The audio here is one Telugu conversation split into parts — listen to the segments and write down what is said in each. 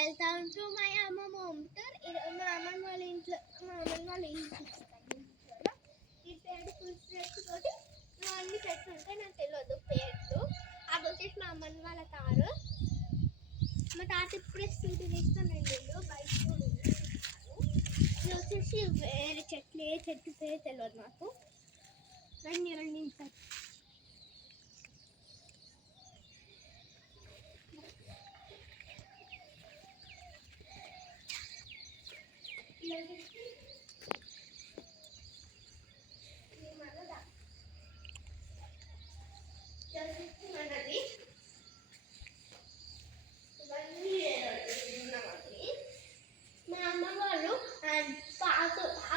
వెళ్తా ఉంటూ మా అమ్మమ్మ ఉంటారు. మా అమ్మమ్మ వాళ్ళ ఇంట్లో ఈ పేరు పులుసు తోటి అన్ని పెట్టుకుంటే నాకు తెలియదు పేర్లు. అది వచ్చేసి మా అమ్మమ్మ వాళ్ళ తారు. మా తాత ఇప్పుడే స్కూటీ తీసుకున్నాడు బైక్ కూడా ఉంది. ఇది వచ్చేసి వేరే చెట్లు, ఏ చెట్టు పేరు తెలియదు నాకు. రండి సార్. మా అమ్మ వాళ్ళు పాత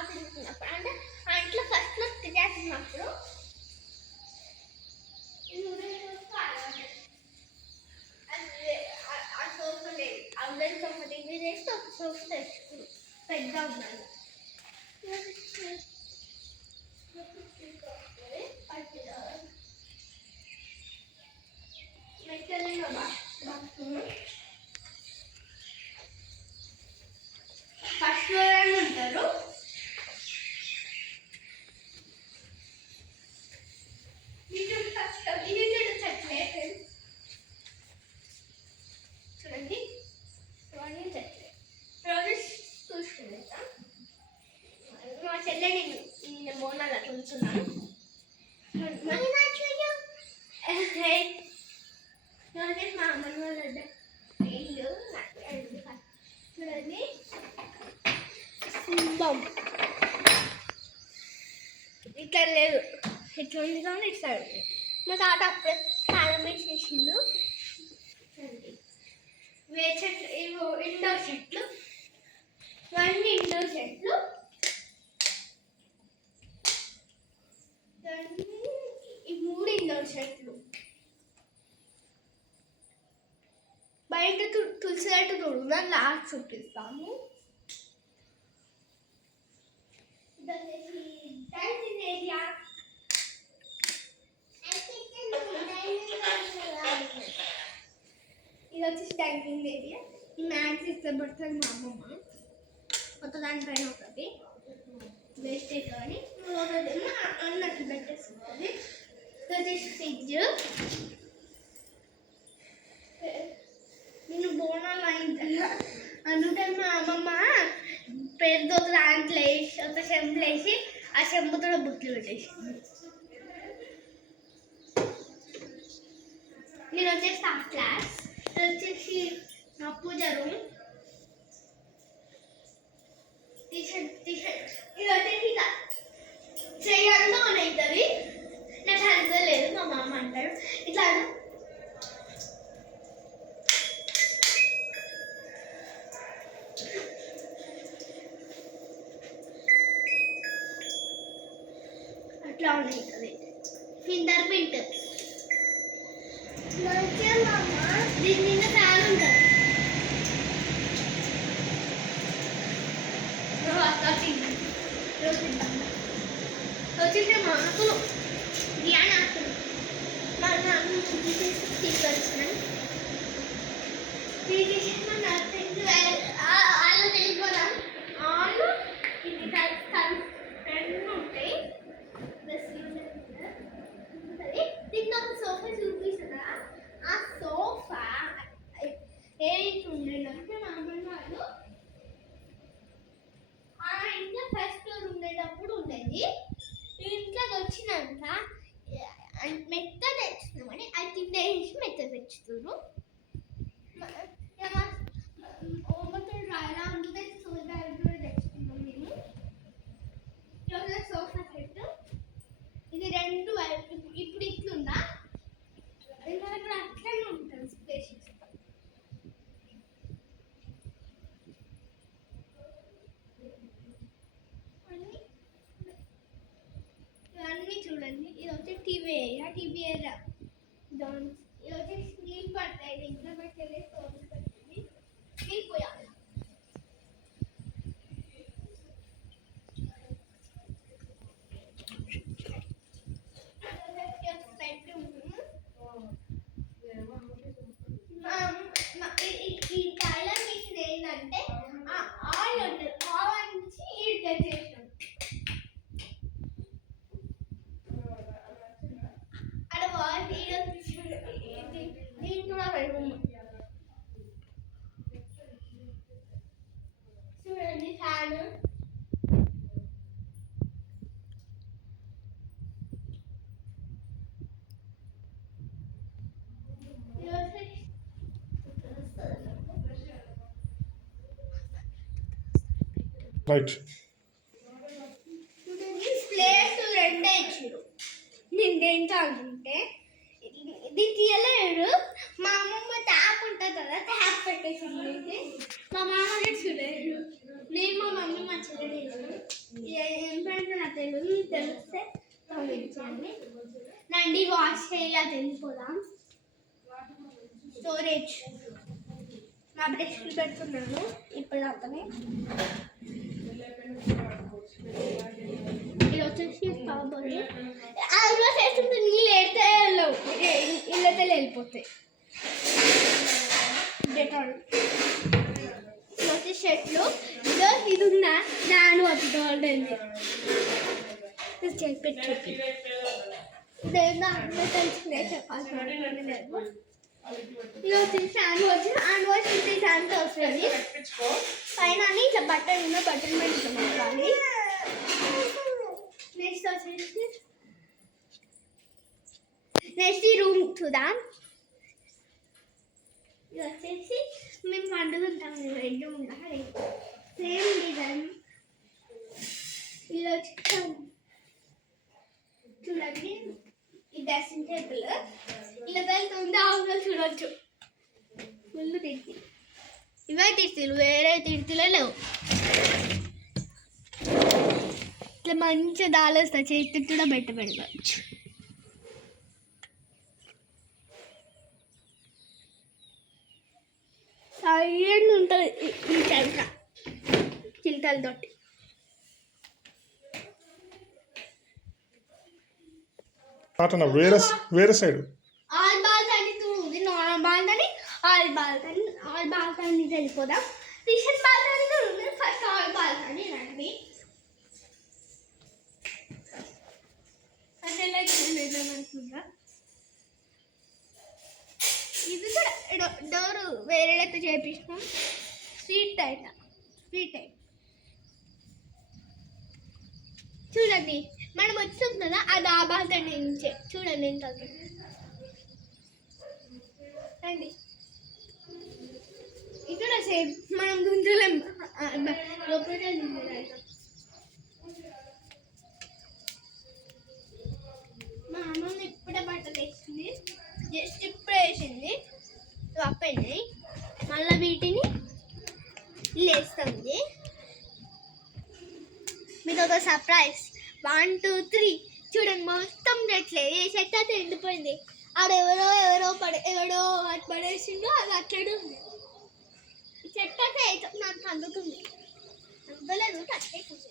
తింటున్నప్పుడు అంటే అంట్లో ఫస్ట్లో తినేస్తున్నప్పుడు ఆ సోఫా లేదు, అందరి సోఫా దిగి చేస్తే ఒక సోఫా తెచ్చుకున్నాం పెద్ద ఉన్నాను. ఫస్ట్ ఫ్లోర్ ఉంటారు. చూడండి ఇవన్నీ చెట్లే. రోజు చూసుకుంటా మా చెల్లె నేను బోనాలు అట్లా ఉంచున్నాను. మా అమ్మని వాళ్ళ ఇల్లు చూడండి సింబం ఇట్లా లేదు, ఇట్లా ఉంది కానీ ఇట్లా మా తాత అప్పుడే తాళం వేసేసిండు. వే చెట్లు ఇవో ఇండోర్ చెట్లు, ఇవన్నీ ఇండోర్ చెట్లు. ఈ 3 ఇండోర్ చెట్లు. బయట తులసి చెట్టు చూడ లాస్ట్ చూపిస్తాము. ఇది వచ్చేసి డైనింగ్ ఏరియా. ఈ మ్యాట్స్ ఇష్టపడుతుంది మా అమ్మమ్మ. కొత్త దానిపైన ఒకటి వేస్ట్ కానీ అన్నట్టు పెట్టేస్తుంది. ఇది వచ్చేసి ఫ్రిడ్జ్. నేను బోనాలు అయిందా అందుకే మా అమ్మమ్మ పేరుతో దాంట్లో వేసి ఒక చెంబులు వేసి ఆ చెంబుతో బుట్లు పెట్టేసింది. నేను వచ్చేసి ఆ క్లాస్. ఇది వచ్చేసి నా పూజ రూమ్. ఇది వచ్చేసి చేయాలంటే మన అవుతుంది. నాకు అర్థం లేదు, మా మామ అంటాడు ఇట్లా అట్లా అవుతుంది. ఫింగర్ ప్రింట్ దీని మీద ఫ్యాన్ ఉంటుంది. వచ్చేసి మా ఆకులు ధ్యాన ఆకులు మా నాన్న తీసుకొచ్చినాను. వాళ్ళు తెలియకపోదాం వాళ్ళు ఇది రెండు ఉంటాయి. దీంట్లో ఒక సోఫా చూపిస్తున్నా. ఆ సోఫా ఏంటి ఉండేటంటే మా అమ్మమ్మ వాళ్ళు ఆ ఇంట్లో ఫస్ట్ ఫ్లోర్ ఉండేటప్పుడు ఉండేది. ఇంట్లోకి వచ్చినాక మెత్త తెచ్చుకున్నామని అది తిండేసి మెత్త తెచ్చుతున్నారు. రాయలా ఉంటుంది సోఫా తెచ్చుకున్నాం మేము. సోఫా సెట్ ఇది 2 వైపు ఇప్పుడు ఇట్లుందా అట్లనే ఉంటుంది స్పేషియస్. ఇవన్నీ చూడండి. ఇది వచ్చి టీవీ ఏరియా. ఇది వచ్చి నీళ్ళు పడతాయి. ఇంట్లో పెట్టేది తోడు పెట్టింది నీళ్ళు పోయాలి. ఈ tailor machine fan right. Place రెండే ఇచ్చారు. నేనేంటో అనుకుంటే ఇది తీయలేడు. మా అమ్మమ్మ ట్యాప్ ఉంటుంది కదా, ట్యాప్ పెట్టేసింది. మా మామ చూడలేడు. నేను మా మమ్మీ మా చెల్లెలు ఏం పెడితే నాకు తెలిస్తే పంపించండి. నండి వాష్ చేయాలి, తెలిసిపోదాం. స్టోరేజ్ నా బ్రష్లు పెడుతున్నాను ఇప్పుడు అతనే. ఇది వచ్చేసి కాబోలు. అందులో చేస్తుంటే నీళ్ళు ఏడితే వెళ్ళవు, ఇళ్ళతో వెళ్ళిపోతాయి. డెటాల్ ఇది వచ్చేసి చెట్లు. ఇదో ఇది ఉన్నా నాను అప్పుడు ఇది చెప్పి దాంట్లో తెలిసిందే చెప్పాల్సిన లేదు. ఇది వచ్చేసి హ్యాండ్ వాష్. హ్యాండ్ వాష్ ఇంటి హ్యాండ్తో వస్తుంది. పైన ఇట్లా బట్టలు ఉన్న బట్టలు మీద ఇట్లా పెట్టాలి. నెక్స్ట్ ఈ రూమ్ చూద్దాం. ఇది వచ్చేసి మేము వండుకుంటాం. రెడ్ ఉండాలి, సేమ్ డిజైన్. ఇది వచ్చి చూడండి, ఈ డ్రెస్సింగ్ టేబుల్ ఇలా వెళ్తుంది. ఆవులో చూడొచ్చు ఫుల్ తిట్టి. ఇవే తిర్తీలు, వేరే తిర్తీలే లేవు. ఇట్లా మంచిగా దాలు వస్తాయి, చేతి కూడా పెట్టుకోవచ్చు. సైలెంట్ ఉంటుంది ఈ చెంక చిలకలతోటి. వేరే సైడ్ ఆల్ బాల్కనీ ఉంది. Normal balcony, all balcony. All balcony వెళ్ళిపోదాం. కిచెన్ బాల్కనీ ఉంది. ఫస్ట్ ఆల్ బాల్కనీ రండి. ఇది కూడా డోర్ వేరేటైతే చేపిస్తాం. స్ట్రీట్ టైప్ చూడండి. మనం వచ్చింది కదా, అది ఆ బాల్కనీ నుంచే. చూడండి ఎంత రండి. ఇక్కడ సేమ్ మనం గుంజలేం, లోపల మా అమ్మ ఇప్పుడే బట్టలు వేసింది. జస్ట్ ఇప్పుడే వేసింది, అప్పండి. మళ్ళీ వీటిని లేస్తుంది. మీకు ఒక సర్ప్రైజ్. 1 2 3 చూడండి. మొత్తం చెట్లే. ఏ చెట్టు అయితే ఎండిపోయింది. ఆడెవరో అటు పడేసిందో అది అట్లనే ఉంది. ఈ చెట్టు అయితే నాకు అందుతుంది, అందులేదు అట్లయితుంది.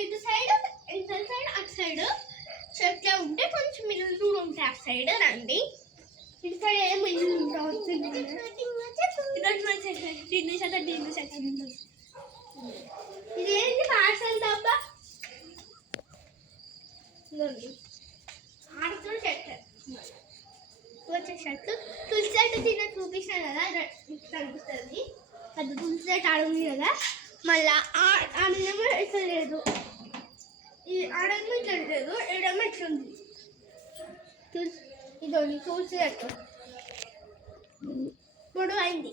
ఇటు సైడ్ అటు సైడ్ చెట్లే ఉంటే కొంచెం ఇల్లు ఉంటాయి. అటు సైడ్ రండి. ఇటు సైడ్ ఏమో ఇల్లు ఉంటాయి. ఇదేంటి పార్సల్ డబ్బా? ఆడుతూ చెట్టు వచ్చే చెట్టు. తులసి చెట్టు తిన్న చూపిస్తాను కదా, కనిపిస్తుంది. అది తులసి చెట్టు ఆడుంది కదా. మళ్ళా ఆడేమో ఇట్లా లేదు, ఆడేమో ఇట్లా లేదు, ఏడేమో ఇట్లుంది. ఇదోని తులసి చెట్టు ఇప్పుడు అయింది.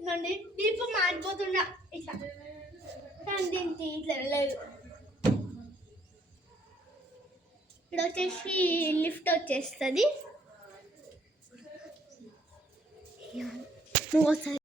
ఇదండి దీపం మారిపోతుండా ఇట్లా. దీనికి ఇట్లా లేదు. ఇక్కడ వచ్చేసి లిఫ్ట్ వచ్చేస్తుంది. నువ్వు